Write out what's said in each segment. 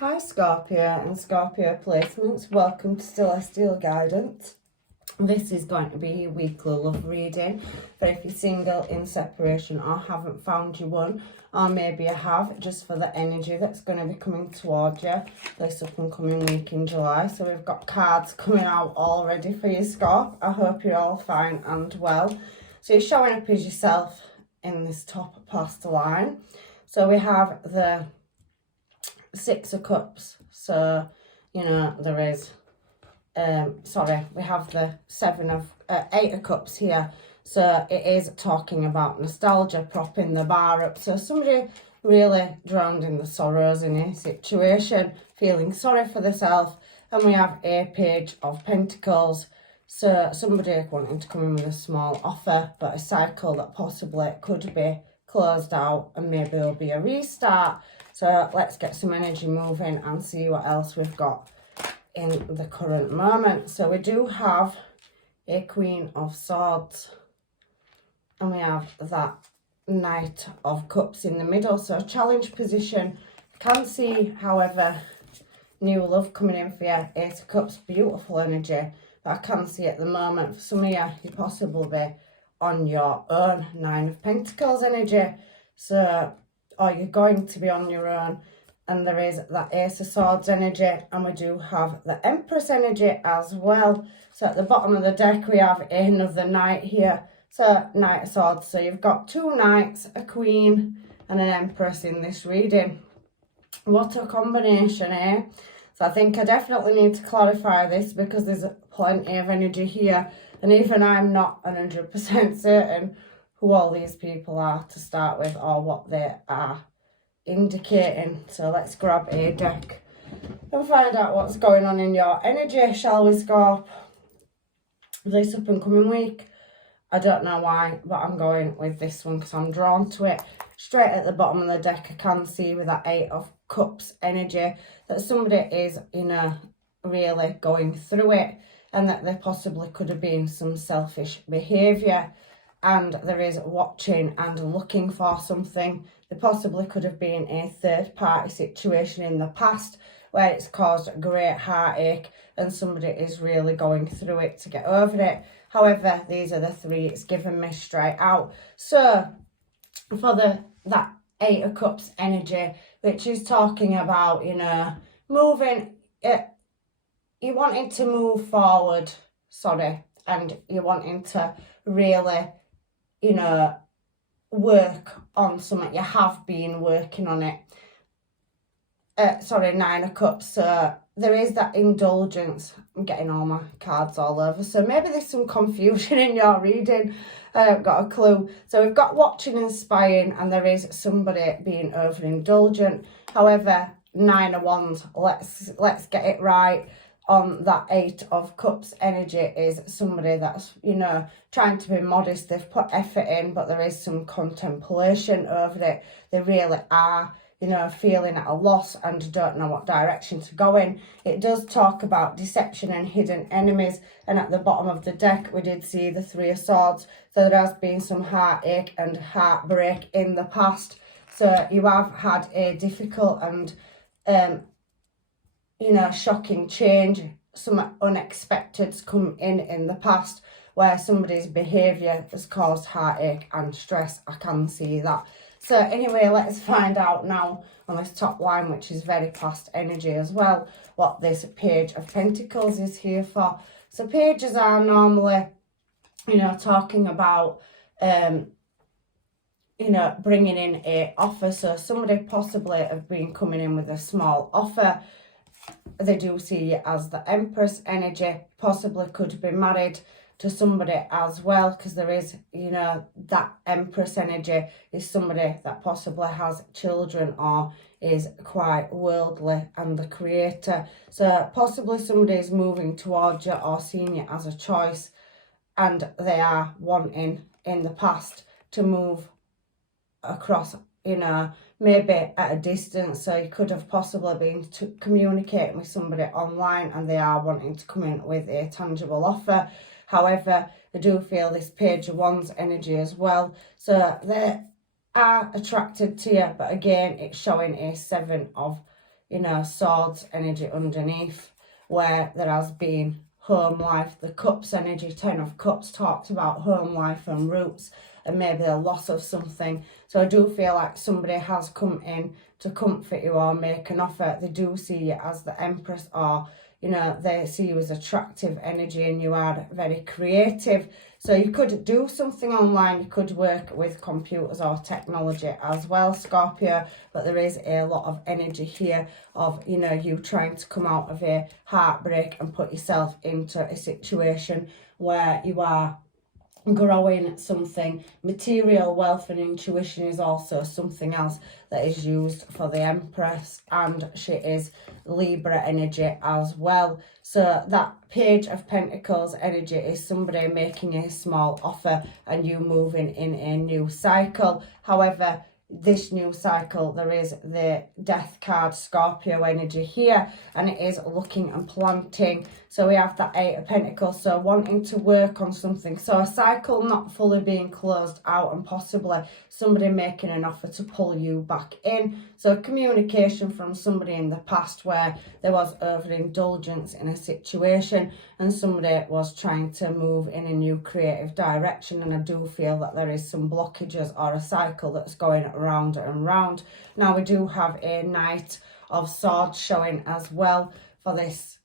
Hi Scorpio and Scorpio placements, welcome to Celestial Guidance. This is going to be your weekly love reading for if you're single, in separation or haven't found your one, or maybe you have, just for the energy that's going to be coming towards you this up and coming week in July. So we've got cards coming out already for you, Scorp. I hope you're all fine and well. So you're showing up as yourself in this top plaster line. So we have the Six of Cups, so you know there is we have the Eight of Cups here, so it is talking about nostalgia, propping the bar up. So somebody really drowned in the sorrows in a situation, feeling sorry for themselves. And we have a Page of Pentacles, so somebody wanting to come in with a small offer, but a cycle that possibly could be closed out and maybe there'll be a restart. So let's get some energy moving and see what else we've got in the current moment. So we do have a Queen of Swords and we have that Knight of Cups in the middle. So a challenge position. Can see, however, new love coming in for you. Ace of Cups, beautiful energy. But I can see at the moment, for some of you possibly be on your own. Nine of Pentacles energy. So, or you're going to be on your own. And there is that Ace of Swords energy. And we do have the Empress energy as well. So at the bottom of the deck, we have another Knight here. So, Knight of Swords. So you've got two Knights, a Queen, and an Empress in this reading. What a combination, eh? So I think I definitely need to clarify this because there's plenty of energy here. And even I'm not 100% certain who all these people are to start with or what they are indicating. So let's grab a deck and find out what's going on in your energy, shall we, Scorp? This up and coming week. I don't know why, but I'm going with this one because I'm drawn to it. Straight at the bottom of the deck, I can see with that Eight of Cups energy that somebody is, really going through it and that there possibly could have been some selfish behaviour and there is watching and looking for something. There possibly could have been a third-party situation in the past where it's caused great heartache and somebody is really going through it to get over it. However, these are the three it's given me straight out. So, for that Eight of Cups energy, which is talking about, moving, you wanting to move forward, and you're wanting to really, work on something. You have been working on it. Nine of Cups. So there is that indulgence. I'm getting all my cards all over. So maybe there's some confusion in your reading. I haven't got a clue. So we've got watching and spying, and there is somebody being overindulgent. However, Nine of Wands. Let's get it right. On that Eight of Cups energy is somebody that's, trying to be modest. They've put effort in, but there is some contemplation over it. They really are, feeling at a loss and don't know what direction to go in. It does talk about deception and hidden enemies. And at the bottom of the deck, we did see the Three of Swords. So there has been some heartache and heartbreak in the past. So you have had a difficult and, shocking change. Some unexpected's come in the past where somebody's behaviour has caused heartache and stress. I can see that. So anyway, let's find out now on this top line, which is very past energy as well, what this Page of Pentacles is here for. So pages are normally, talking about, bringing in a offer. So somebody possibly have been coming in with a small offer. They do see it as the Empress energy, possibly could be married to somebody as well, because there is, that Empress energy is somebody that possibly has children or is quite worldly and the creator. So possibly somebody is moving towards you or seeing you as a choice, and they are wanting in the past to move across, maybe at a distance. So you could have possibly been communicating with somebody online and they are wanting to come in with a tangible offer. However, I do feel this Page of Wands energy as well. So they are attracted to you, but again, it's showing a Seven of Swords energy underneath, where there has been home life. The Cups energy, 10 of Cups, talked about home life and roots and maybe the loss of something. So I do feel like somebody has come in to comfort you or make an offer. They do see you as the Empress, or they see you as attractive energy, and you are very creative. So you could do something online, you could work with computers or technology as well, Scorpio, but there is a lot of energy here of, you trying to come out of a heartbreak and put yourself into a situation where you are growing something. Material wealth and intuition is also something else that is used for the Empress, and she is Libra energy as well. So that Page of Pentacles energy is somebody making a small offer and you moving in a new cycle. However, this new cycle, there is the Death card, Scorpio energy here, and it is looking and planting. So we have that 8 of Pentacles, so wanting to work on something. So a cycle not fully being closed out, and possibly somebody making an offer to pull you back in. So communication from somebody in the past where there was overindulgence in a situation and somebody was trying to move in a new creative direction. And I do feel that there is some blockages or a cycle that's going round and round. Now we do have a Knight of Swords showing as well for this,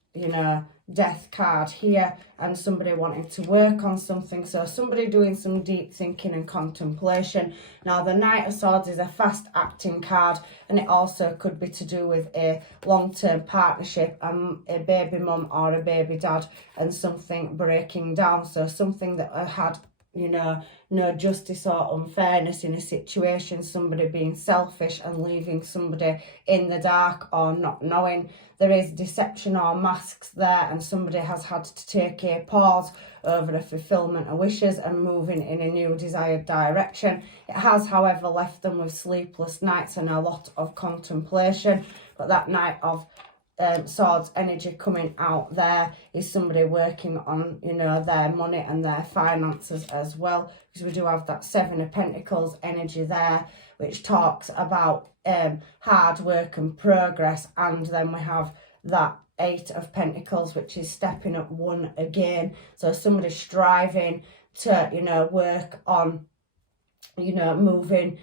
Death card here, and somebody wanting to work on something. So somebody doing some deep thinking and contemplation. Now the Knight of Swords is a fast acting card, and it also could be to do with a long-term partnership and a baby mum or a baby dad and something breaking down. So something that had no justice or unfairness in a situation, somebody being selfish and leaving somebody in the dark or not knowing. There is deception or masks there, and somebody has had to take a pause over the fulfillment of wishes and moving in a new desired direction. It has, however, left them with sleepless nights and a lot of contemplation. But that Knight of Swords energy coming out there is somebody working on their money and their finances as well, because we do have that 7 of Pentacles energy there, which talks about hard work and progress. And then we have that 8 of Pentacles, which is stepping up one again. So somebody striving to work on moving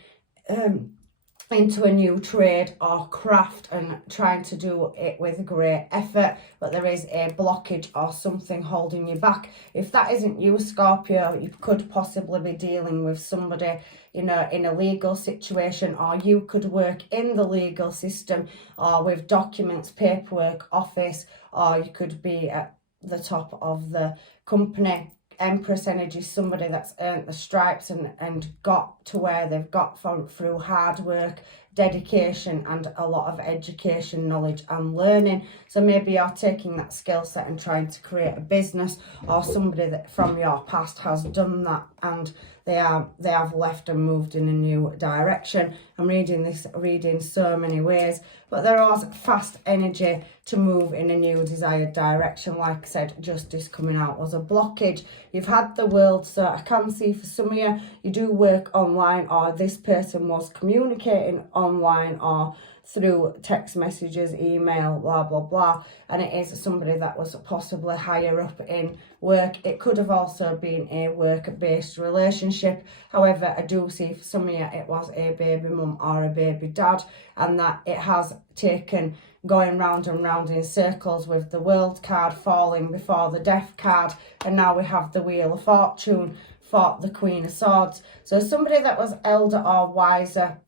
into a new trade or craft and trying to do it with great effort, but there is a blockage or something holding you back. If that isn't you, Scorpio, you could possibly be dealing with somebody in a legal situation, or you could work in the legal system or with documents, paperwork, office, or you could be at the top of the company. Empress energy, somebody that's earned the stripes and got to where they've got through hard work, dedication, and a lot of education, knowledge and learning. So maybe you're taking that skill set and trying to create a business, or somebody that from your past has done that and they have left and moved in a new direction. I'm reading this so many ways, but there was fast energy to move in a new desired direction. Like I said, justice coming out was a blockage. You've had the World, so I can see for some of you, you do work online, or this person was communicating online or through text messages, email, blah, blah, blah. And it is somebody that was possibly higher up in work. It could have also been a work-based relationship. However, I do see for some of you it was a baby mum or a baby dad, and that it has taken going round and round in circles with the World card falling before the Death card. And now we have the Wheel of Fortune for the Queen of Swords. So somebody that was elder or wiser.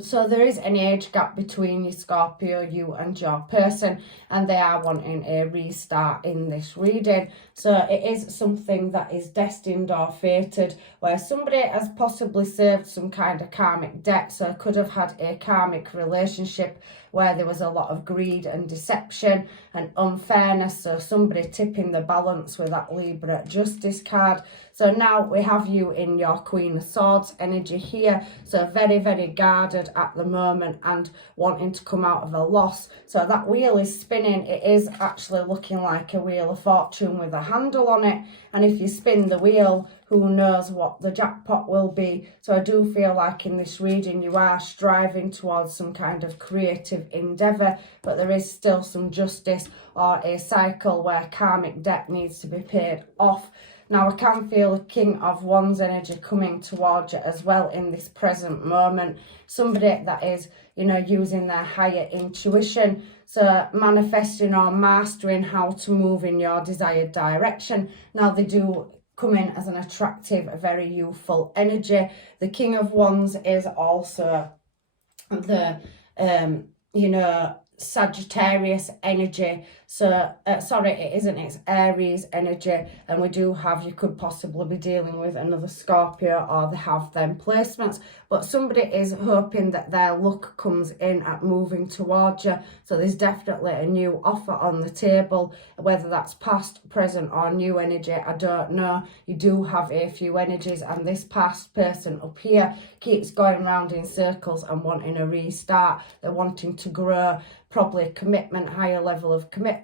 So there is an age gap between you, Scorpio, you and your person, and they are wanting a restart in this reading. So it is something that is destined or fated, where somebody has possibly served some kind of karmic debt. So could have had a karmic relationship where there was a lot of greed and deception and unfairness. So somebody tipping the balance with that Libra Justice card. So now we have you in your Queen of Swords energy here. So very, very guarded at the moment and wanting to come out of a loss. So that wheel is spinning. It is actually looking like a Wheel of Fortune with a handle on it. And if you spin the wheel, who knows what the jackpot will be. So I do feel like in this reading you are striving towards some kind of creative endeavour, but there is still some justice or a cycle where karmic debt needs to be paid off. Now, I can feel a King of Wands energy coming towards you as well in this present moment. Somebody that is, you know, using their higher intuition. So manifesting or mastering how to move in your desired direction. Now, they do come in as an attractive, very youthful energy. The King of Wands is also the, you know, Sagittarius energy. So sorry, it isn't, it's Aries energy, and we do have, you could possibly be dealing with another Scorpio, or they have them placements, but somebody is hoping that their luck comes in at moving towards you. So there's definitely a new offer on the table, whether that's past, present or new energy, I don't know. You do have a few energies, and this past person up here keeps going round in circles and wanting a restart. They're wanting to grow, probably commitment, higher level of commitment.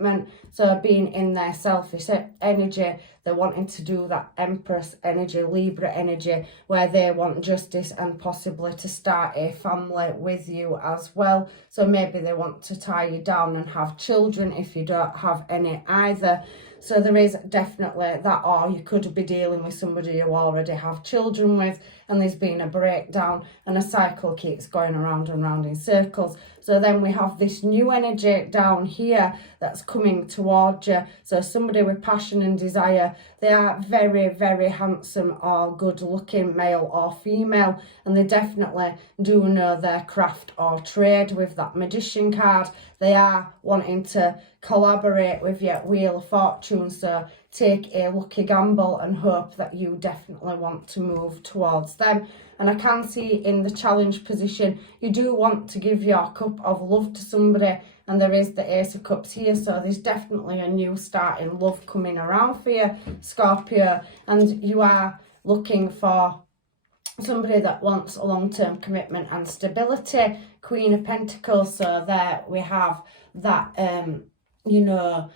So being in their selfish energy, they're wanting to do that Empress energy, Libra energy, where they want justice and possibly to start a family with you as well. So maybe they want to tie you down and have children if you don't have any either. So there is definitely that, or you could be dealing with somebody you already have children with, and there's been a breakdown and a cycle keeps going around and round in circles. So then we have this new energy down here that's coming towards you. So somebody with passion and desire, they are very, very handsome or good looking, male or female, and they definitely do know their craft or trade with that Magician card. They are wanting to collaborate with your Wheel of Fortune, so take a lucky gamble and hope that you definitely want to move towards them. And I can see in the challenge position, you do want to give your cup of love to somebody, and there is the Ace of Cups here, so there's definitely a new start in love coming around for you, Scorpio, and you are looking for somebody that wants a long-term commitment and stability. Queen of Pentacles, so there we have that, you know,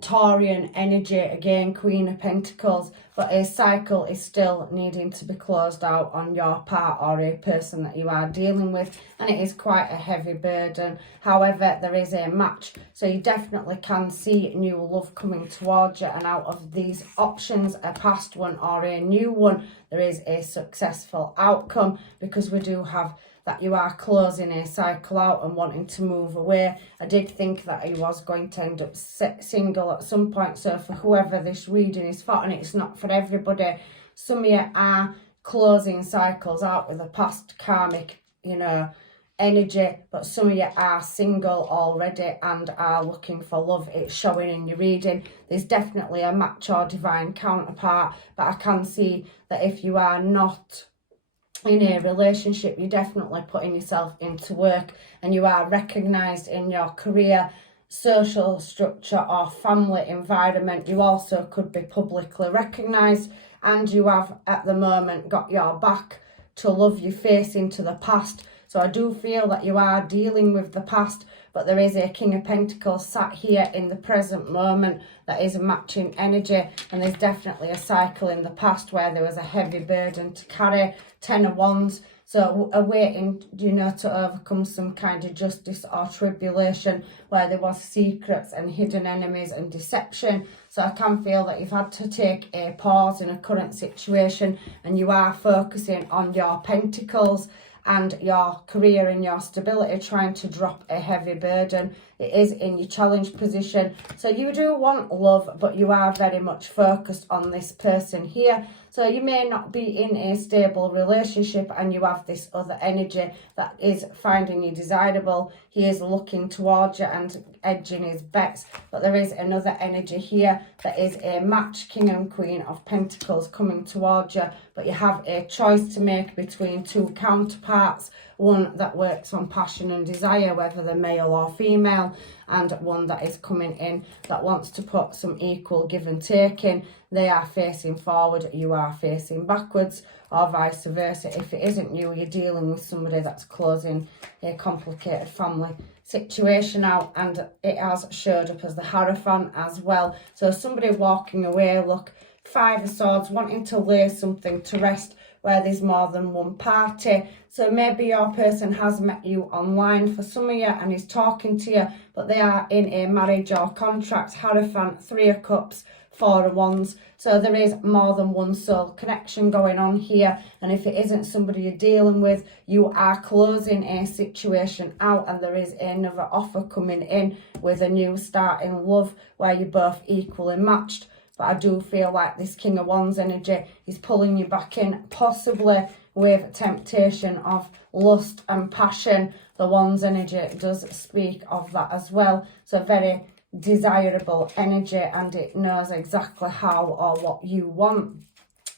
Taurian energy again, Queen of Pentacles, but a cycle is still needing to be closed out on your part or a person that you are dealing with, and it is quite a heavy burden. However, there is a match, so you definitely can see new love coming towards you, and out of these options, a past one or a new one, there is a successful outcome, because we do have that you are closing a cycle out and wanting to move away. I did think that he was going to end up single at some point, so for whoever this reading is for, and it's not for everybody, some of you are closing cycles out with a past karmic, you know, energy, but some of you are single already and are looking for love. It's showing in your reading. There's definitely a match or divine counterpart, but I can see that if you are not in a relationship, you're definitely putting yourself into work, and you are recognised in your career, social structure or family environment. You also could be publicly recognised, and you have at the moment got your back to love you facing to the past. So I do feel that you are dealing with the past, but there is a King of Pentacles sat here in the present moment that is a matching energy, and there's definitely a cycle in the past where there was a heavy burden to carry. 10 of Wands, so awaiting, you know, to overcome some kind of justice or tribulation where there was secrets and hidden enemies and deception. So I can feel that you've had to take a pause in a current situation, and you are focusing on your pentacles and your career and your stability, trying to drop a heavy burden. It is in your challenge position. So you do want love, but you are very much focused on this person here. So you may not be in a stable relationship, and you have this other energy that is finding you desirable. He is looking towards you and edging his bets, but there is another energy here that is a match, King and Queen of Pentacles coming towards you, but you have a choice to make between two counterparts, one that works on passion and desire, whether they're male or female, and one that is coming in that wants to put some equal give and take in. They are facing forward, you are facing backwards, or vice versa. If it isn't you, you're dealing with somebody that's closing a complicated family situation out, and it has showed up as the Hierophant as well. So somebody walking away, look, Five of Swords, wanting to lay something to rest where there's more than one party. So maybe your person has met you online for some of you and is talking to you, but they are in a marriage or contract. Hierophant, Three of Cups, Four of Wands. So there is more than one soul connection going on here. And if it isn't somebody you're dealing with, you are closing a situation out, and there is another offer coming in with a new start in love where you're both equally matched. But I do feel like this King of Wands energy is pulling you back in, possibly with temptation of lust and passion. The Wands energy does speak of that as well. So very desirable energy, and it knows exactly how or what you want.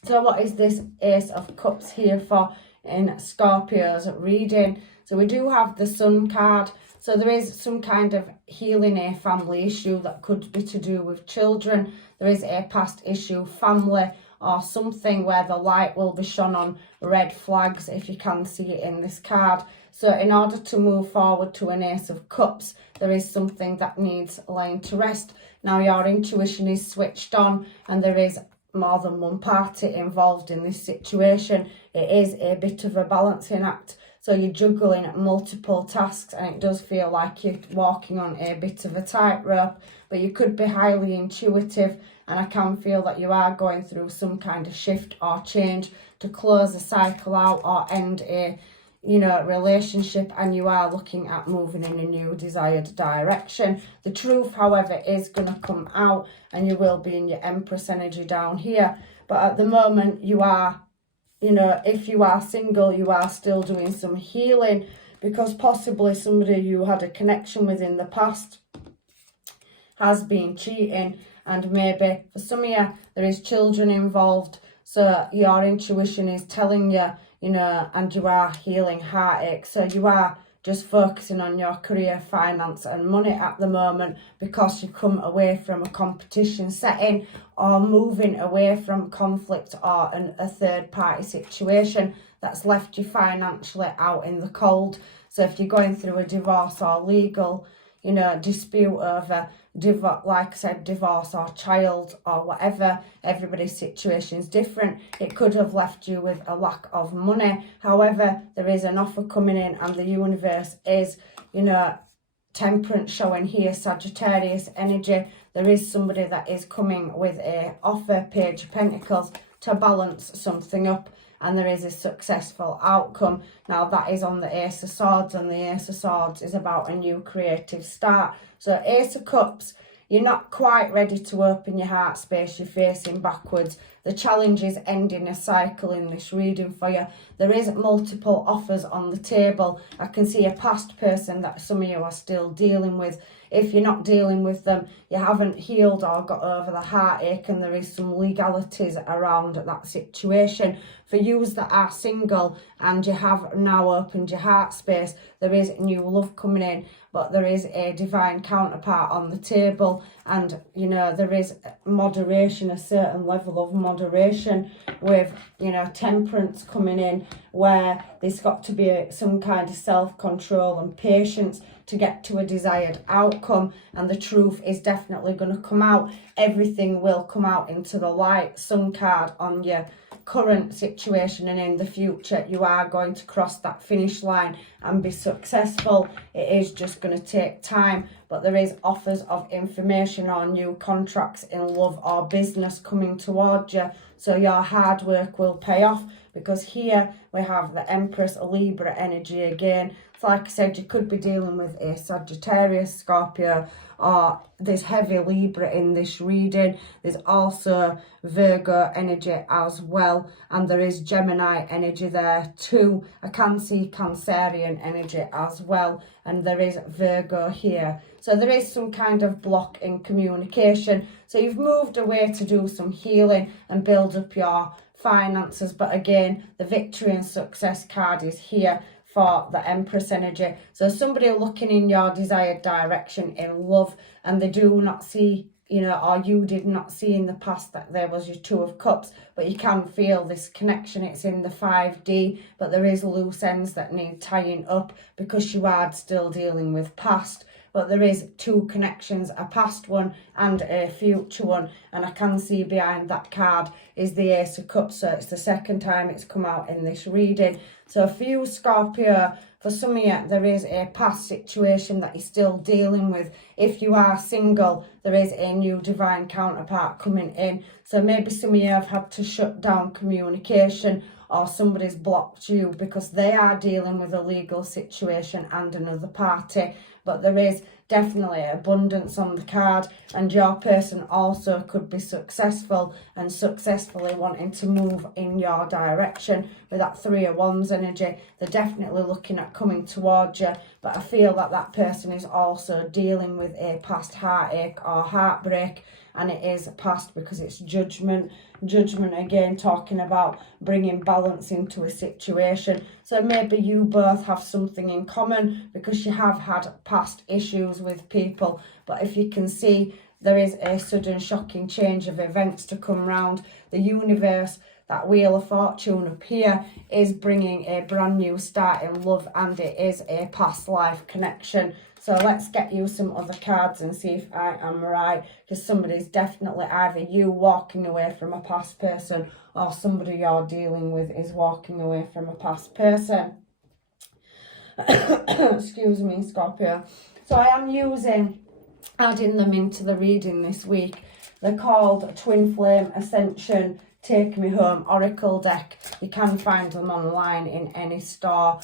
So what is this Ace of Cups here for in Scorpio's reading? So we do have the Sun card. So there is some kind of healing a family issue that could be to do with children. There is a past issue, family, or something where the light will be shone on red flags, if you can see it in this card. So in order to move forward to an Ace of Cups, there is something that needs laying to rest. Now your intuition is switched on, and there is more than one party involved in this situation. It is a bit of a balancing act. So you're juggling multiple tasks, and it does feel like you're walking on a bit of a tightrope, but you could be highly intuitive, and I can feel that you are going through some kind of shift or change to close a cycle out or end a relationship, and you are looking at moving in a new desired direction. The truth, however, is going to come out, and you will be in your Empress energy down here. But at the moment, you are, if you are single, you are still doing some healing, because possibly somebody you had a connection with in the past has been cheating, and maybe for some of you there is children involved. So your intuition is telling you, and you are healing heartache. So you are just focusing on your career, finance and money at the moment, because you come away from a competition setting or moving away from conflict or a third party situation that's left you financially out in the cold. So if you're going through a divorce or legal dispute over, like I said, divorce or child or whatever, everybody's situation is different. It could have left you with a lack of money. However, there is an offer coming in, and the universe is, Temperance showing here, Sagittarius energy. There is somebody that is coming with a offer, Page of Pentacles, to balance something up, and there is a successful outcome. Now that is on the Ace of Swords, and the Ace of Swords is about a new creative start. So Ace of Cups, you're not quite ready to open your heart space, you're facing backwards. The challenge is ending a cycle in this reading for you. There is multiple offers on the table. I can see a past person that some of you are still dealing with. If you're not dealing with them, you haven't healed or got over the heartache, and there is some legalities around that situation. For yous that are single and you have now opened your heart space, there is new love coming in, but there is a divine counterpart on the table, and there is moderation, a certain level of moderation with Temperance coming in, where there's got to be some kind of self-control and patience to get to a desired outcome, and the truth is definitely going to come out. Everything will come out into the light. Sun card on your current situation, and in the future you are going to cross that finish line and be successful. It is just going to take time, but there is offers of information or new contracts in love or business coming towards you, so your hard work will pay off, because here we have the Empress, Libra energy again. So like I said, you could be dealing with a Sagittarius, Scorpio, or there's heavy Libra in this reading. There's also Virgo energy as well, and there is Gemini energy there too. I can see Cancerian energy as well, and there is Virgo here. So there is some kind of block in communication. So you've moved away to do some healing and build up your finances, but again, the victory and success card is here for the Empress energy. So somebody looking in your desired direction in love, and they do not see, or you did not see in the past that there was your Two of Cups, but you can feel this connection. It's in the 5D, but there is loose ends that need tying up, because you are still dealing with past. but there is two connections, a past one and a future one, and I can see behind that card is the Ace of Cups, so it's the second time it's come out in this reading. So for you, Scorpio, for some of you, there is a past situation that you're still dealing with. If you are single, there is a new divine counterpart coming in. So maybe some of you have had to shut down communication, or somebody's blocked you because they are dealing with a legal situation and another party. But there is definitely abundance on the card, and your person also could be successful and successfully wanting to move in your direction. With that Three of Wands energy, they're definitely looking at coming towards you, but I feel that that person is also dealing with a past heartache or heartbreak, and it is past because it's judgment. Judgment again, talking about bringing balance into a situation. So maybe you both have something in common because you have had past issues with people, but if you can see, there is a sudden shocking change of events to come round. The universe, that Wheel of Fortune up here, is bringing a brand new start in love, and it is a past life connection. So let's get you some other cards and see if I am right, because somebody's definitely either you walking away from a past person or somebody you're dealing with is walking away from a past person. Excuse me, Scorpio. So I am adding them into the reading this week. They're called Twin Flame Ascension Take Me Home Oracle Deck. You can find them online in any store.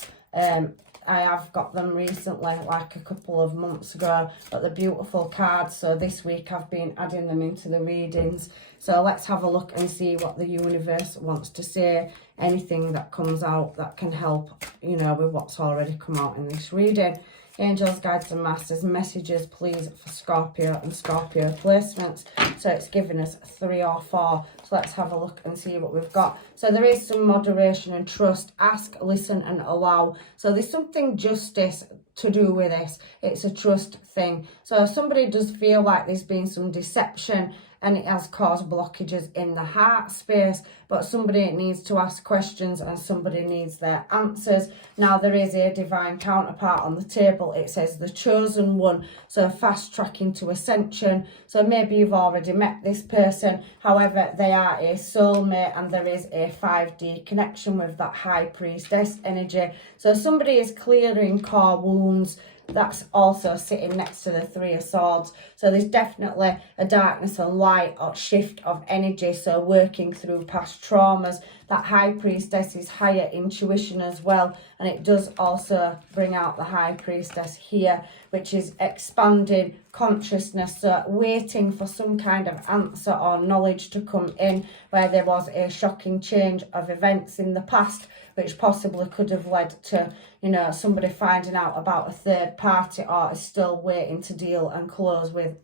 I have got them recently, like a couple of months ago, but they're beautiful cards. So this week I've been adding them into the readings. So let's have a look and see what the universe wants to say. Anything that comes out that can help, you know, with what's already come out in this reading. Angels, guides and masters, messages please for Scorpio and Scorpio placements. So it's given us 3 or 4. So let's have a look and see what we've got. So there is some moderation and trust. Ask, listen and allow. So there's something justice to do with this. It's a trust thing. So if somebody does feel like there's been some deception and it has caused blockages in the heart space, but somebody needs to ask questions and somebody needs their answers. Now there is a divine counterpart on the table. It says the chosen one, so fast tracking to ascension. So maybe you've already met this person, however they are a soulmate, and there is a 5D connection with that high priestess energy. So somebody is clearing core wounds. That's also sitting next to the 3 of Swords. So there's definitely a darkness and light or shift of energy. So working through past traumas. That High Priestess is higher intuition as well. And it does also bring out the High Priestess here, which is expanding consciousness. So waiting for some kind of answer or knowledge to come in, where there was a shocking change of events in the past, which possibly could have led to, you know, somebody finding out about a third party, or is still waiting to deal and close with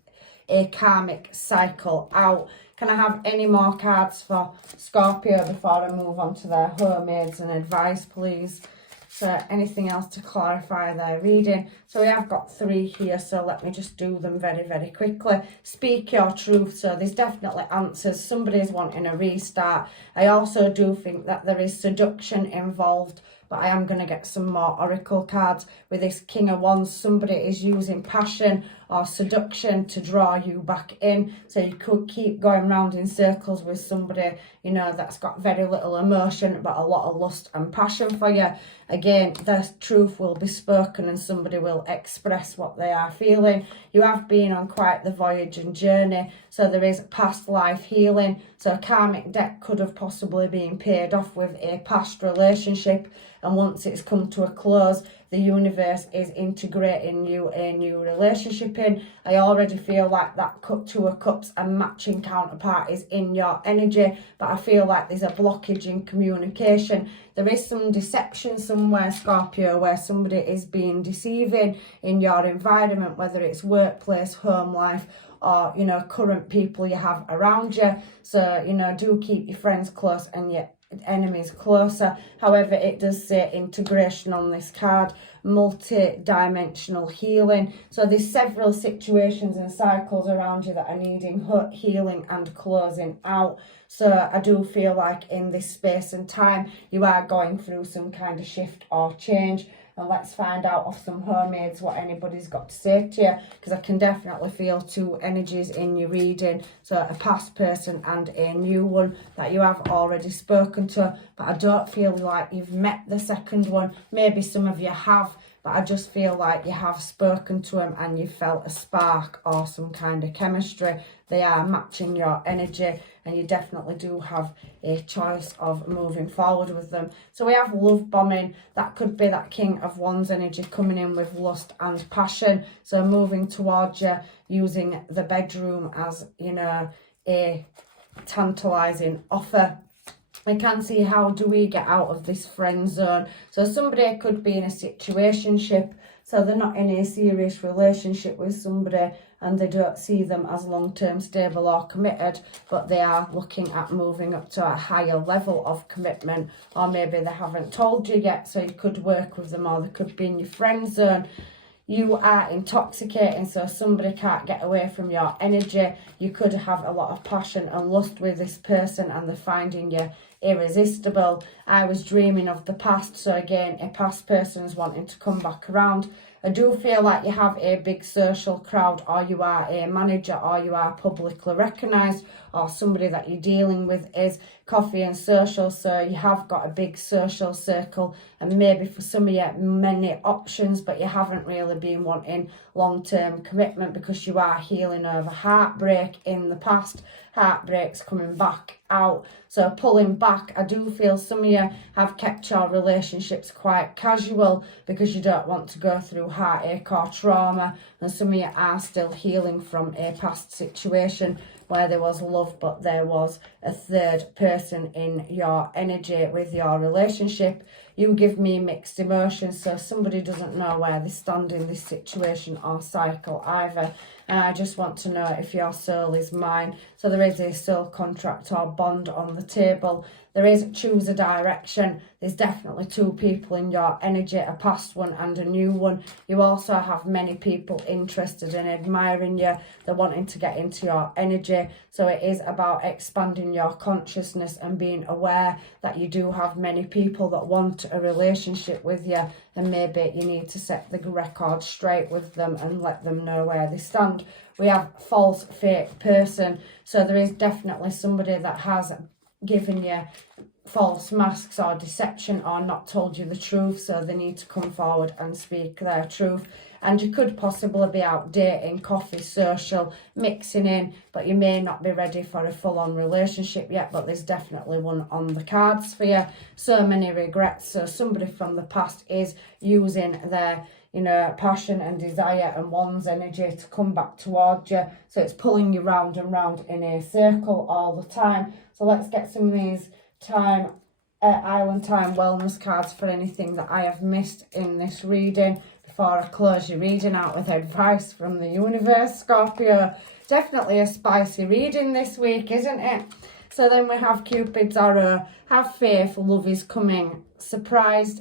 a karmic cycle out. Can I have any more cards for Scorpio before I move on to their homemades and advice, please? So anything else to clarify their reading? So we have got 3 here, so let me just do them very, very quickly. Speak your truth. So there's definitely answers. Somebody's wanting a restart. I also do think that there is seduction involved, but I am going to get some more oracle cards. With this King of Wands, somebody is using passion or seduction to draw you back in. So you could keep going round in circles with somebody, you know, that's got very little emotion but a lot of lust and passion for you. Again, the truth will be spoken and somebody will express what they are feeling. You have been on quite the voyage and journey, so there is past life healing. So a karmic debt could have possibly been paid off with a past relationship, and once it's come to a close, the universe is integrating you a new relationship in. I already feel like that 2 of Cups and matching counterpart is in your energy, but I feel like there's a blockage in communication. There is some deception somewhere, Scorpio, where somebody is being deceiving in your environment, whether it's workplace, home life, or, you know, current people you have around you. So, you know, do keep your friends close and your enemies closer. However, it does say integration on this card, multi-dimensional healing. So there's several situations and cycles around you that are needing healing and closing out. So I do feel like in this space and time you are going through some kind of shift or change. and let's find out off some homemades what anybody's got to say to you, because I can definitely feel two energies in your reading. So a past person and a new one that you have already spoken to, but I don't feel like you've met the second one. Maybe some of you have, but I just feel like you have spoken to him and you felt a spark or some kind of chemistry. They are matching your energy, and you definitely do have a choice of moving forward with them. So we have love bombing. That could be that King of Wands energy coming in with lust and passion. So moving towards you, using the bedroom as, you know, a tantalising offer. I can see, how do we get out of this friend zone? So somebody could be in a situationship, so they're not in a serious relationship with somebody and they don't see them as long-term stable or committed, but they are looking at moving up to a higher level of commitment, or maybe they haven't told you yet, so you could work with them, or they could be in your friend zone. You are intoxicating, so somebody can't get away from your energy. You could have a lot of passion and lust with this person and they're finding you irresistible. I was dreaming of the past, so again, a past person is wanting to come back around. I do feel like you have a big social crowd, or you are a manager, or you are publicly recognised, or somebody that you're dealing with is coffee and social, so you have got a big social circle, and maybe for some of you many options, but you haven't really been wanting long-term commitment because you are healing over heartbreak in the past. Heartbreak's coming back out, so pulling back. I do feel some of you have kept your relationships quite casual because you don't want to go through heartache or trauma, and some of you are still healing from a past situation where there was love but there was a third person in your energy with your relationship. You give me mixed emotions, so somebody doesn't know where they stand in this situation or cycle either, and I just want to know if your soul is mine. So there is a soul contract or bond on the table. There is choose a direction. There's definitely two people in your energy, a past one and a new one. You also have many people interested in admiring you. They're wanting to get into your energy. So it is about expanding your consciousness and being aware that you do have many people that want a relationship with you, and maybe you need to set the record straight with them and let them know where they stand. We have false fake person. So there is definitely somebody that has given you false masks or deception or not told you the truth, so they need to come forward and speak their truth. And you could possibly be out dating, coffee, social, mixing in, but you may not be ready for a full-on relationship yet, but there's definitely one on the cards for you. So many regrets. So somebody from the past is using their, you know, passion and desire and one's energy to come back towards you. So it's pulling you round and round in a circle all the time. So let's get some of these island time wellness cards for anything that I have missed in this reading before I close your reading out with advice from the universe, Scorpio. Definitely a spicy reading this week, isn't it? So then we have Cupid's arrow. Have faith, love is coming. A surprise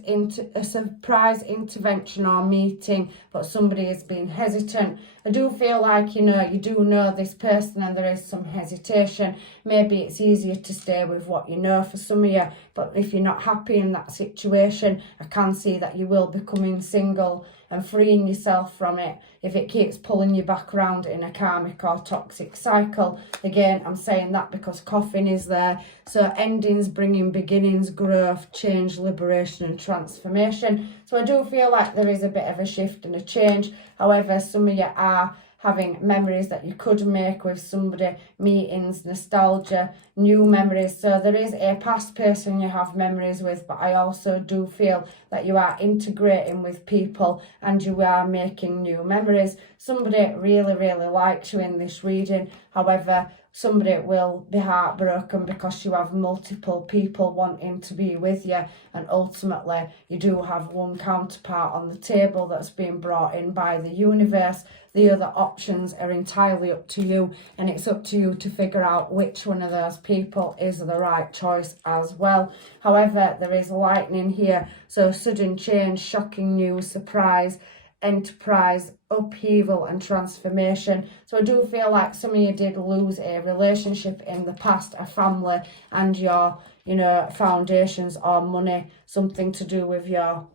intervention or meeting, but somebody has been hesitant. I do feel like, you know, you do know this person and there is some hesitation. Maybe it's easier to stay with what you know for some of you, but if you're not happy in that situation, I can see that you will be becoming single and freeing yourself from it if it keeps pulling you back around in a karmic or toxic cycle. Again, I'm saying that because coffin is there. So endings bringing beginnings, growth, change, liberation and transformation. So I do feel like there is a bit of a shift and a change. However, some of you are having memories that you could make with somebody, meetings, nostalgia, new memories. So there is a past person you have memories with, but I also do feel that you are integrating with people and you are making new memories. Somebody really, really likes you in this reading. However, somebody will be heartbroken because you have multiple people wanting to be with you, and ultimately you do have one counterpart on the table that's been brought in by the universe. The other options are entirely up to you, and it's up to you to figure out which one of those people is the right choice as well. However, there is lightning here, so sudden change, shocking news, surprise, enterprise, upheaval and transformation. So I do feel like some of you did lose a relationship in the past, a family, and your, you know, foundations or money, something to do with your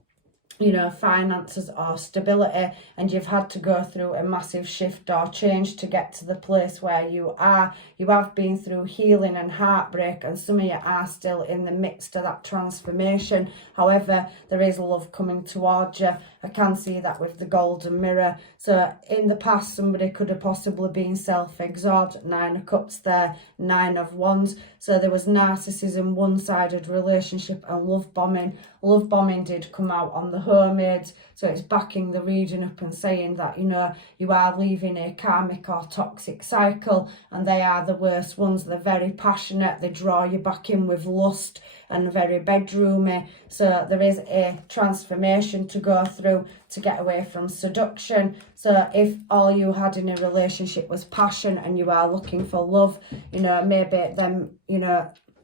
finances or stability, and you've had to go through a massive shift or change to get to the place where you are. You have been through healing and heartbreak, and some of you are still in the midst of that transformation. However, there is love coming towards you. I can see that with the golden mirror. So in the past, somebody could have possibly been self-absorbed. 9 of Cups there, 9 of Wands. So there was narcissism, one-sided relationship, and love bombing. Love bombing did come out on the Hermaids, so it's backing the reading up and saying that, you are leaving a karmic or toxic cycle, and they are the worst ones. They're very passionate, they draw you back in with lust, and very bedroomy. So there is a transformation to go through to get away from seduction. So if all you had in a relationship was passion and you are looking for love, maybe them,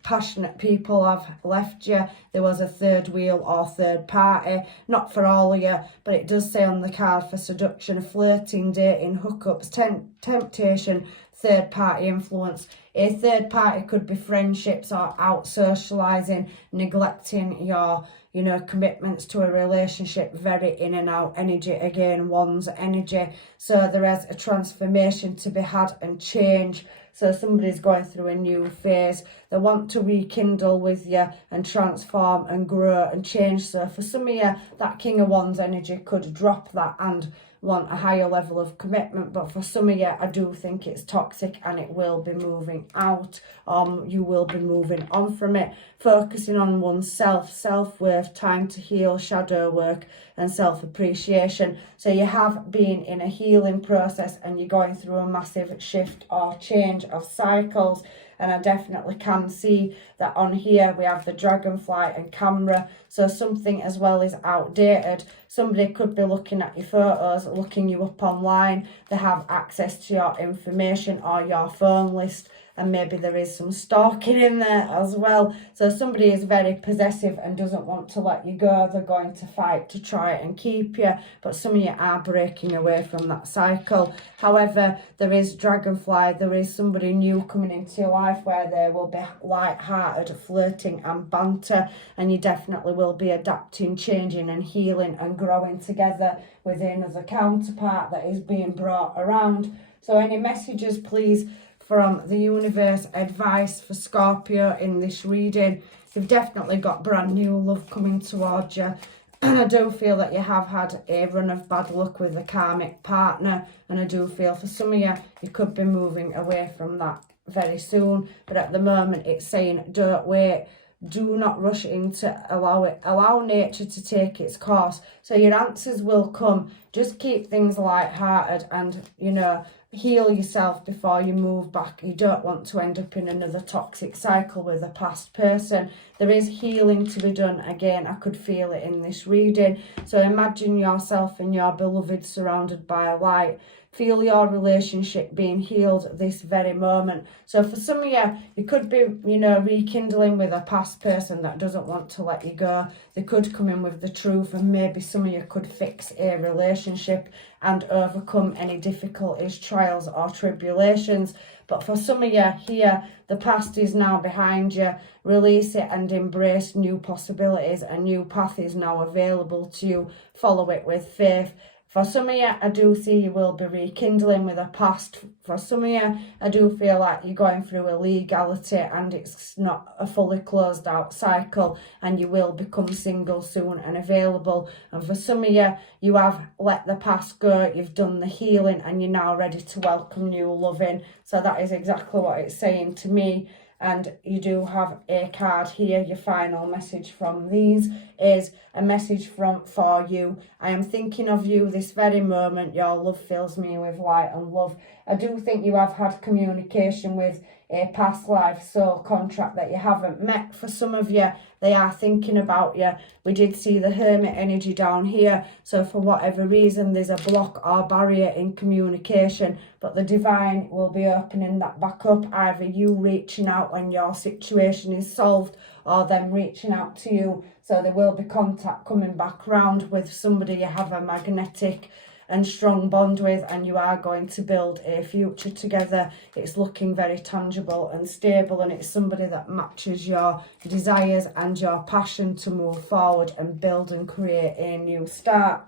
passionate people have left you. There was a third wheel or third party, not for all of you, but it does say on the card for seduction, flirting, dating, hookups, temptation, third party influence. A third party could be friendships or out socializing, neglecting your commitments to a relationship, very in and out energy, again, Wands energy. So there is a transformation to be had and change. So somebody's going through a new phase. They want to rekindle with you and transform and grow and change. So for some of you, that King of Wands energy could drop that and want a higher level of commitment. But for some of you, I do think it's toxic and it will be moving out. You will be moving on from it. Focusing on oneself, self-worth, time to heal, shadow work, and self-appreciation. So you have been in a healing process and you're going through a massive shift or change of cycles. And I definitely can see that on here we have the dragonfly and camera. So something as well is outdated. Somebody could be looking at your photos, looking you up online. They have access to your information or your phone list. And maybe there is some stalking in there as well. So somebody is very possessive and doesn't want to let you go. They're going to fight to try and keep you. But some of you are breaking away from that cycle. However, there is dragonfly. There is somebody new coming into your life where there will be light-hearted flirting and banter. And you definitely will be adapting, changing and healing and growing together within as a counterpart that is being brought around. So any messages, please, from the universe, advice for Scorpio in this reading? You've definitely got brand new love coming towards you. And I do feel that you have had a run of bad luck with a karmic partner. And I do feel for some of you, you could be moving away from that very soon. But at the moment, it's saying, don't wait. Do not rush into allow nature to take its course. So your answers will come. Just keep things light-hearted and, heal yourself before you move back. You don't want to end up in another toxic cycle with a past person. There is healing to be done. Again, I could feel it in this reading. So imagine yourself and your beloved surrounded by light. Feel your relationship being healed this very moment. So for some of you, you could be, rekindling with a past person that doesn't want to let you go. They could come in with the truth, and maybe some of you could fix a relationship and overcome any difficulties, trials or tribulations. But for some of you here, the past is now behind you. Release it and embrace new possibilities. A new path is now available to you. Follow it with faith. For some of you, I do see you will be rekindling with a past. For some of you, I do feel like you're going through a legality and it's not a fully closed out cycle, and you will become single soon and available. And for some of you, you have let the past go, you've done the healing, and you're now ready to welcome new loving. So that is exactly what it's saying to me. And you do have a card here. Your final message from these is a message for you. I am thinking of you this very moment. Your love fills me with light and love. I do think you have had communication with a past life soul contract that you haven't met. For some of you, they are thinking about you. We did see the hermit energy down here. So for whatever reason, there's a block or barrier in communication. But the divine will be opening that back up. Either you reaching out when your situation is solved, or them reaching out to you. So there will be contact coming back round with somebody you have a magnetic and strong bond with, and you are going to build a future together. It's looking very tangible and stable, and it's somebody that matches your desires and your passion to move forward and build and create a new start.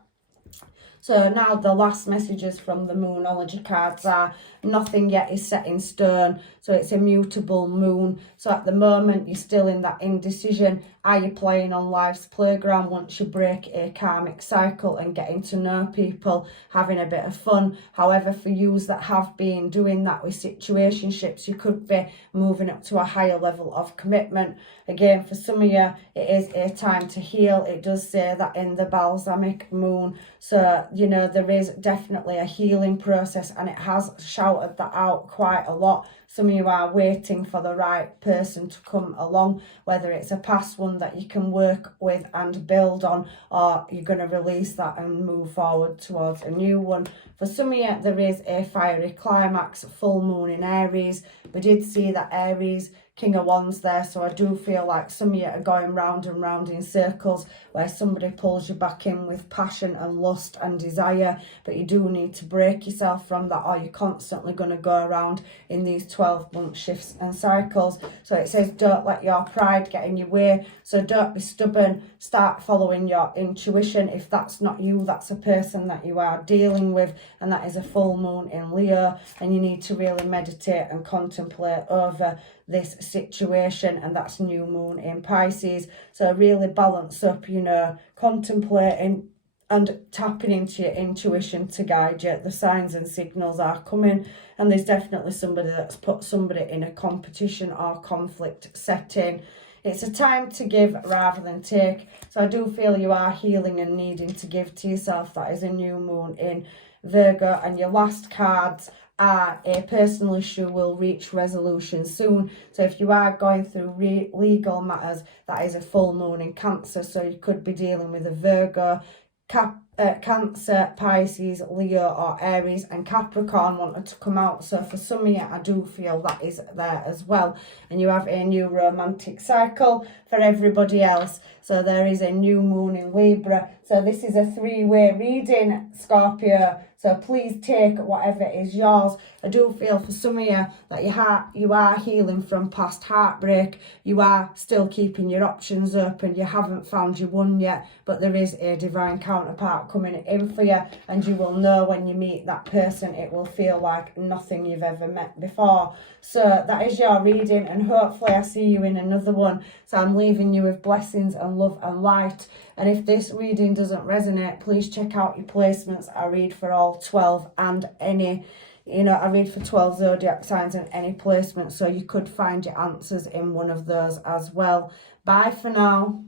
So now the last messages from the Moonology cards are nothing yet is set in stone. So it's a mutable moon. So at the moment you're still in that indecision. Are you playing on life's playground once you break a karmic cycle and getting to know people, having a bit of fun? However, for yous that have been doing that with situationships, you could be moving up to a higher level of commitment. Again, for some of you, it is a time to heal. It does say that in the balsamic moon. So, you know, there is definitely a healing process, and it has shouted that out quite a lot. Some of you are waiting for the right person to come along, whether it's a past one that you can work with and build on, or you're going to release that and move forward towards a new one. For some of you, there is a fiery climax, full moon in Aries. We did see that Aries King of Wands there, so I do feel like some of you are going round and round in circles where somebody pulls you back in with passion and lust and desire, but you do need to break yourself from that, or you're constantly going to go around in these 12-month shifts and cycles. So it says don't let your pride get in your way, so don't be stubborn, start following your intuition. If that's not you, that's a person that you are dealing with, and that is a full moon in Leo, and you need to really meditate and contemplate over this situation, and that's new moon in Pisces. So really balance up, you know, contemplating and tapping into your intuition to guide you. The signs and signals are coming, and there's definitely somebody that's put somebody in a competition or conflict setting. It's a time to give rather than take. So I do feel you are healing and needing to give to yourself. That is a new moon in Virgo, and your last cards are a personal issue will reach resolution soon. So if you are going through legal matters, that is a full moon in Cancer. So you could be dealing with a Virgo, Cancer, Pisces, Leo or Aries, and Capricorn wanted to come out. So for some of you, I do feel that is there as well. And you have a new romantic cycle for everybody else. So there is a new moon in Libra. So this is a three-way reading, Scorpio. So please take whatever is yours. I do feel for some of you that you are healing from past heartbreak. You are still keeping your options open. You haven't found your one yet, but there is a divine counterpart coming in for you, and you will know when you meet that person, it will feel like nothing you've ever met before. So that is your reading, and hopefully I see you in another one. So I'm leaving you with blessings and love and light. And if this reading doesn't resonate, please check out your placements. I read for all 12 and any, I read for 12 zodiac signs and any placement. So you could find your answers in one of those as well. Bye for now.